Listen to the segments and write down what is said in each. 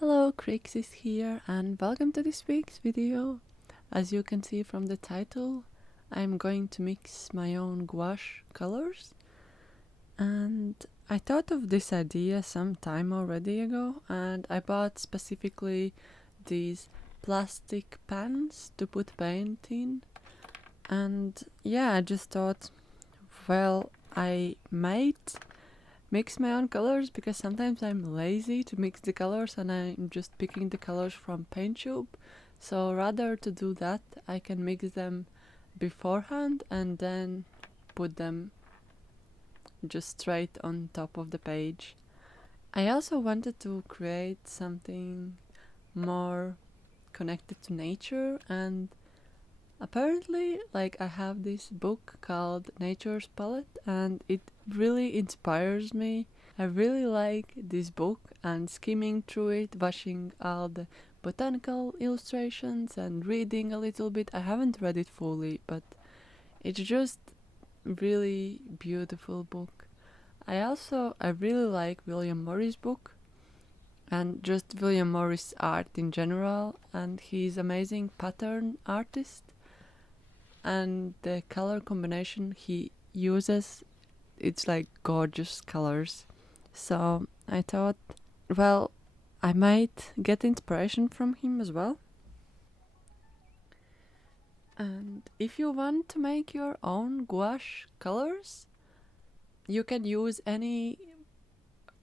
Hello, Crixis here and welcome to this week's video. As you can see from the title, I'm going to mix my own gouache colors, and I thought of this idea some time already ago, and I bought specifically these plastic pans to put paint in. And yeah, I just thought, well, I might mix my own colors because sometimes I'm lazy to mix the colors and I'm just picking the colors from paint tube. So rather to do that, I can mix them beforehand and then put them just straight on top of the page. I also wanted to create something more connected to nature, and apparently, I have this book called Nature's Palette, and it really inspires me. I really like this book, and skimming through it, watching all the botanical illustrations and reading a little bit. I haven't read it fully, but it's just really beautiful book. I really like William Morris' book and just William Morris' art in general, and he's amazing pattern artist, and the color combination he uses, it's like gorgeous colors. So I thought, well, I might get inspiration from him as well. And if you want to make your own gouache colors, you can use any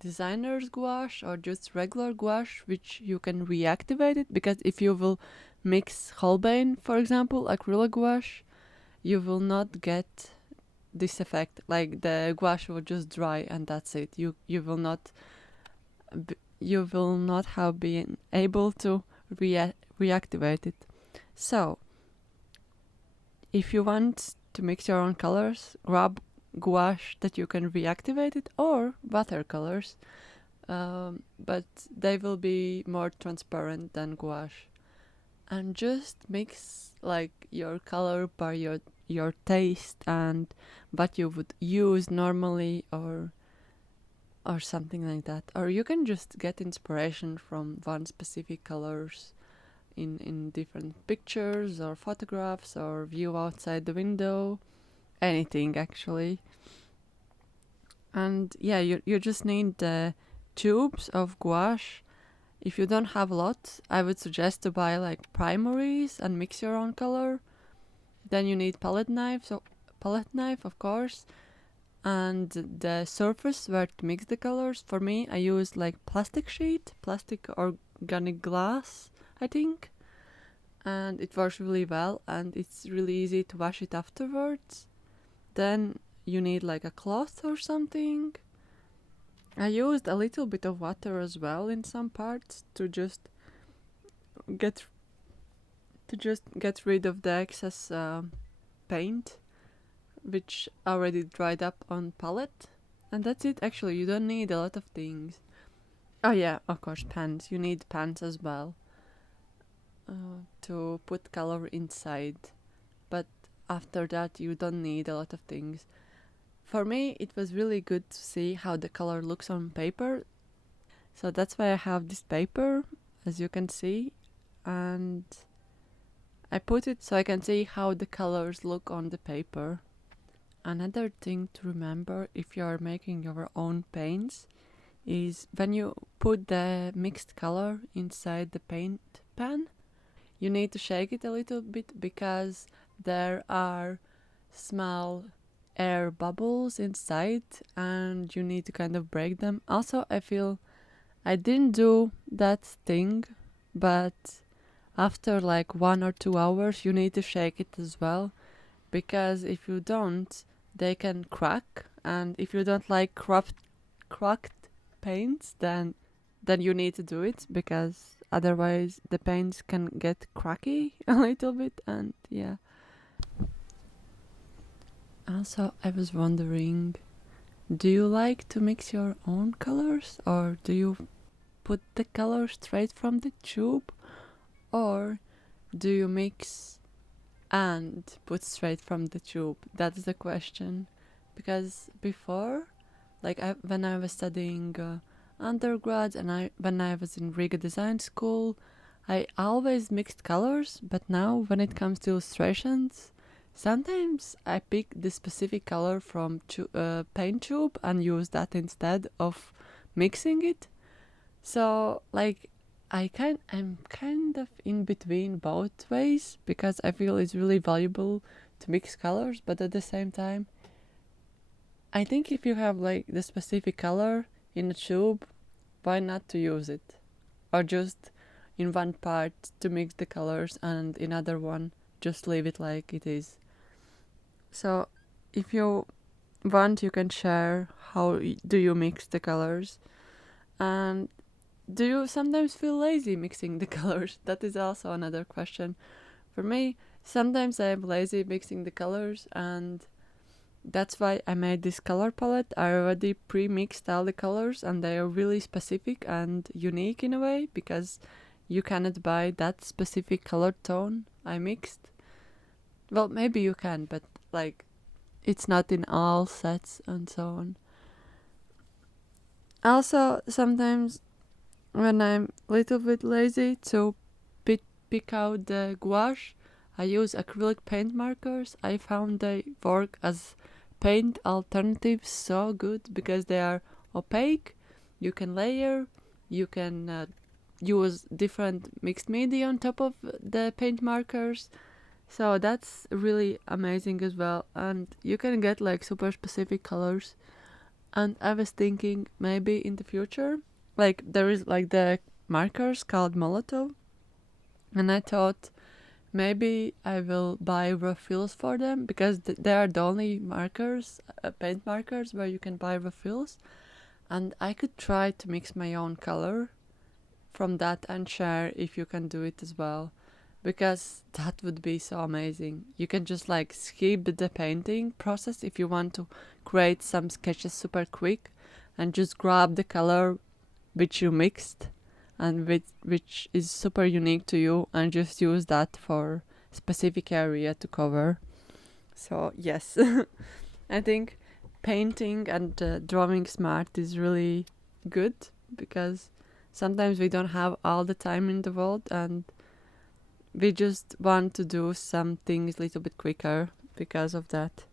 designer's gouache or just regular gouache, which you can reactivate it, because if you will mix Holbein, for example, acrylic gouache, you will not get this effect. Like the gouache will just dry and that's it. You will not have been able to reactivate it. So if you want to mix your own colors, grab gouache that you can reactivate it, or watercolors, but they will be more transparent than gouache. And just mix like your color by your taste and what you would use normally, or something like that. Or you can just get inspiration from one specific colors in different pictures or photographs or view outside the window, anything actually. And yeah, you just need the tubes of gouache. If you don't have a lot, I would suggest to buy like primaries and mix your own color. Then you need palette knife, of course, and the surface where to mix the colors. For me, I use like plastic organic glass, I think, and it works really well, and it's really easy to wash it afterwards. Then you need like a cloth or something. I used a little bit of water as well in some parts to just get rid of the excess paint, which already dried up on palette. And that's it. Actually, you don't need a lot of things. Oh yeah, of course, pans. You need pans as well to put color inside. But after that, you don't need a lot of things. For me, it was really good to see how the color looks on paper. So that's why I have this paper, as you can see. And I put it so I can see how the colors look on the paper. Another thing to remember if you are making your own paints is when you put the mixed color inside the paint pan, you need to shake it a little bit because there are small air bubbles inside and you need to kind of break them. Also, I feel I didn't do that thing, but after like 1 or 2 hours you need to shake it as well, because if you don't, they can crack, and if you don't like cracked paints, then you need to do it, because otherwise the paints can get cracky a little bit. And yeah, also I was wondering, do you like to mix your own colors, or do you put the color straight from the tube, or do you mix and put straight from the tube? That's the question. Because before, when I was studying undergrad and when I was in Riga design school, I always mixed colors, but now when it comes to illustrations, sometimes I pick the specific color from paint tube and use that instead of mixing it. So like I'm kind of in between both ways because I feel it's really valuable to mix colors, but at the same time I think if you have like the specific color in a tube, why not to use it? Or just in one part to mix the colors and in other one just leave it like it is. So if you want, you can share how do you mix the colors, and do you sometimes feel lazy mixing the colors? That is also another question. For me, sometimes I am lazy mixing the colors, and that's why I made this color palette. I already pre-mixed all the colors and they are really specific and unique in a way because you cannot buy that specific color tone I mixed. Well, maybe you can, but like it's not in all sets and so on. Also, sometimes when I'm a little bit lazy to pick out the gouache, I use acrylic paint markers. I found they work as paint alternatives so good because they are opaque. You can layer, you can use different mixed media on top of the paint markers. So that's really amazing as well. And you can get like super specific colors. And I was thinking maybe in the future, like there is like the markers called Molotov. And I thought maybe I will buy refills for them because they are the only markers, paint markers, where you can buy refills. And I could try to mix my own color from that and share if you can do it as well. Because that would be so amazing. You can just like skip the painting process if you want to create some sketches super quick and just grab the color which you mixed and which is super unique to you and just use that for specific area to cover. So yes, I think painting and drawing smart is really good because sometimes we don't have all the time in the world and we just want to do some things a little bit quicker because of that.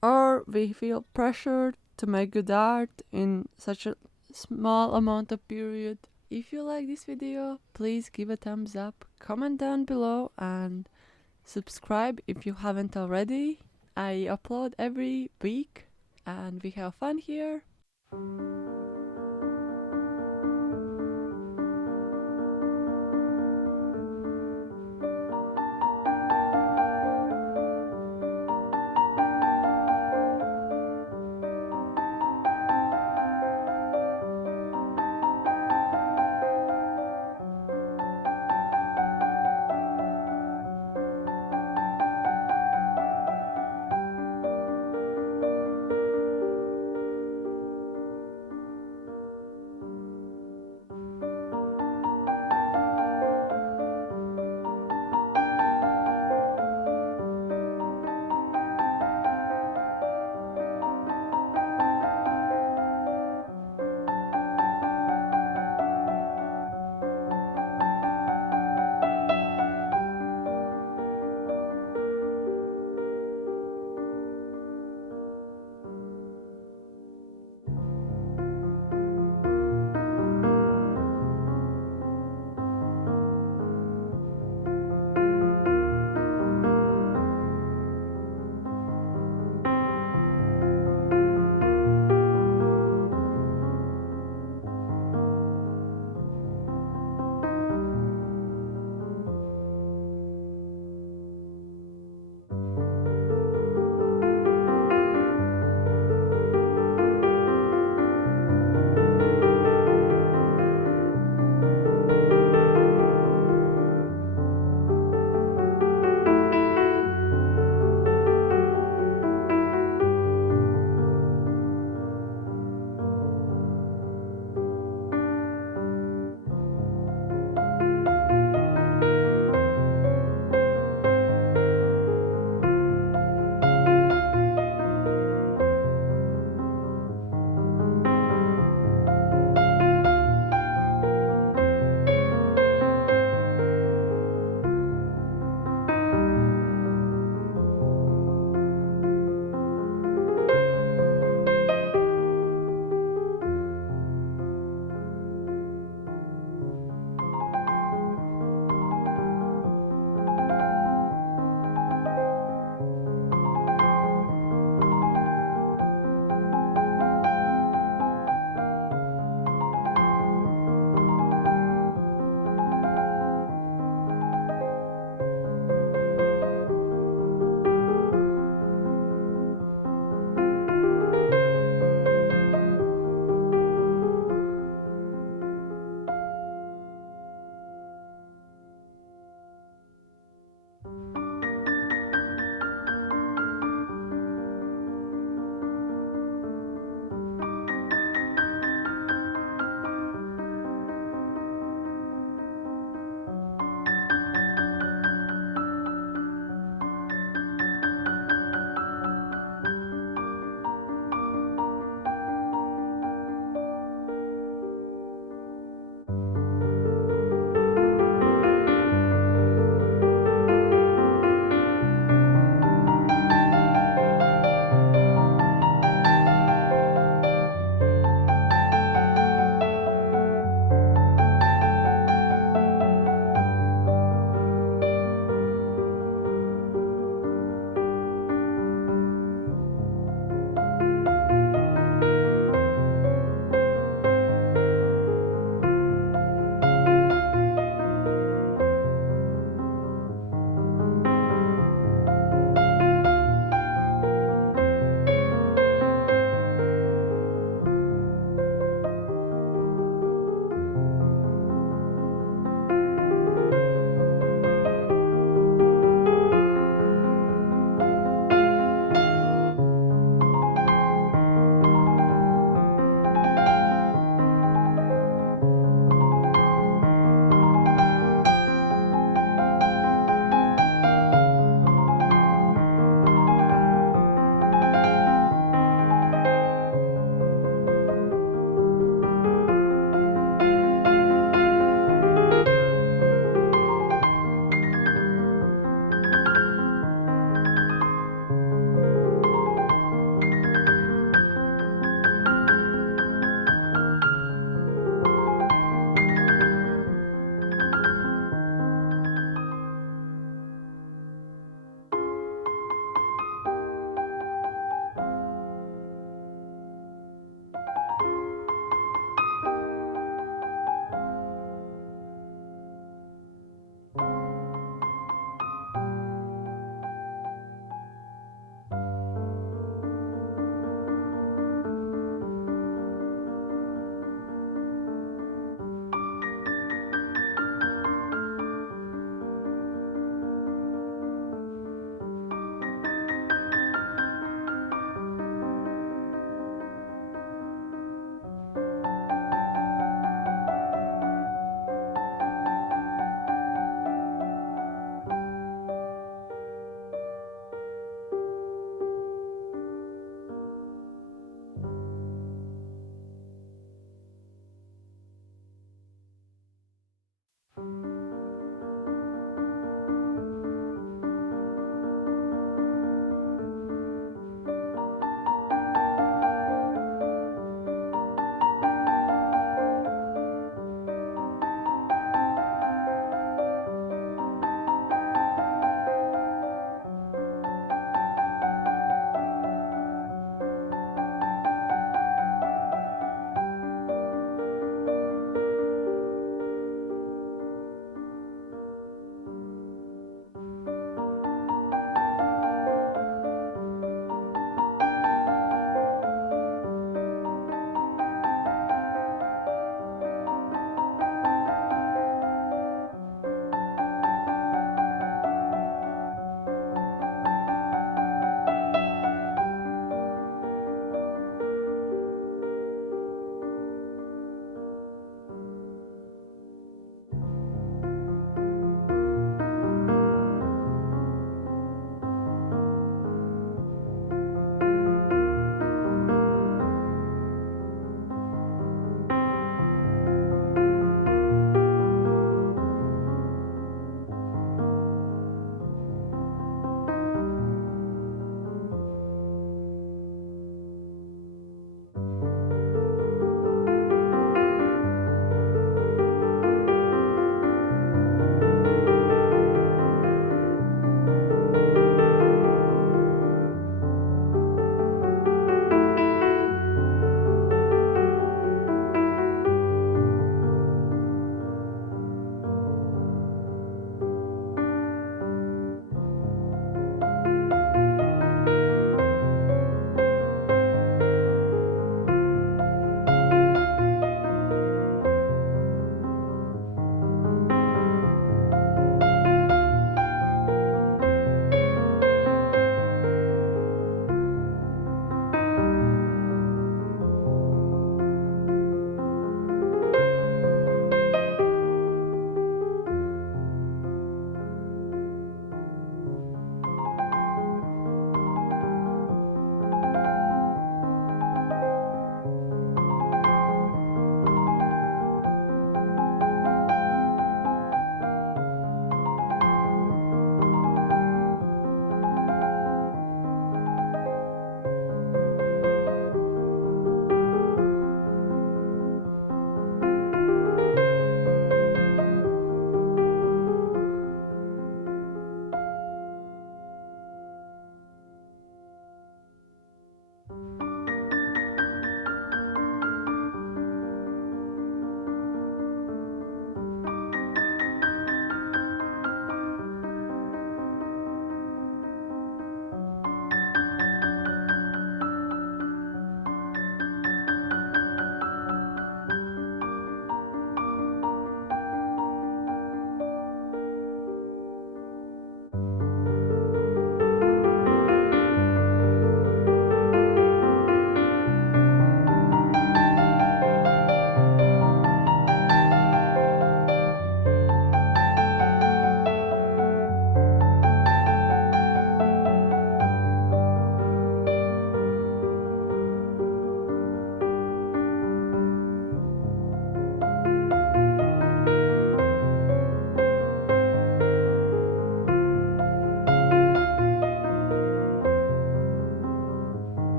Or we feel pressured to make good art in such a small amount of period. If you like this video, please give a thumbs up, comment down below and subscribe if you haven't already. I upload every week and we have fun here.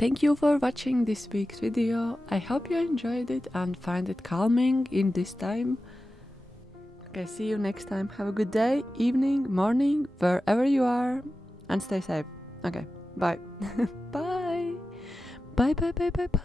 thank you for watching this week's video. I hope you enjoyed it and find it calming in this time. Okay, see you next time. Have a good day, evening, morning, wherever you are, and stay safe. Okay, bye. Bye. Bye, bye, bye, bye, bye.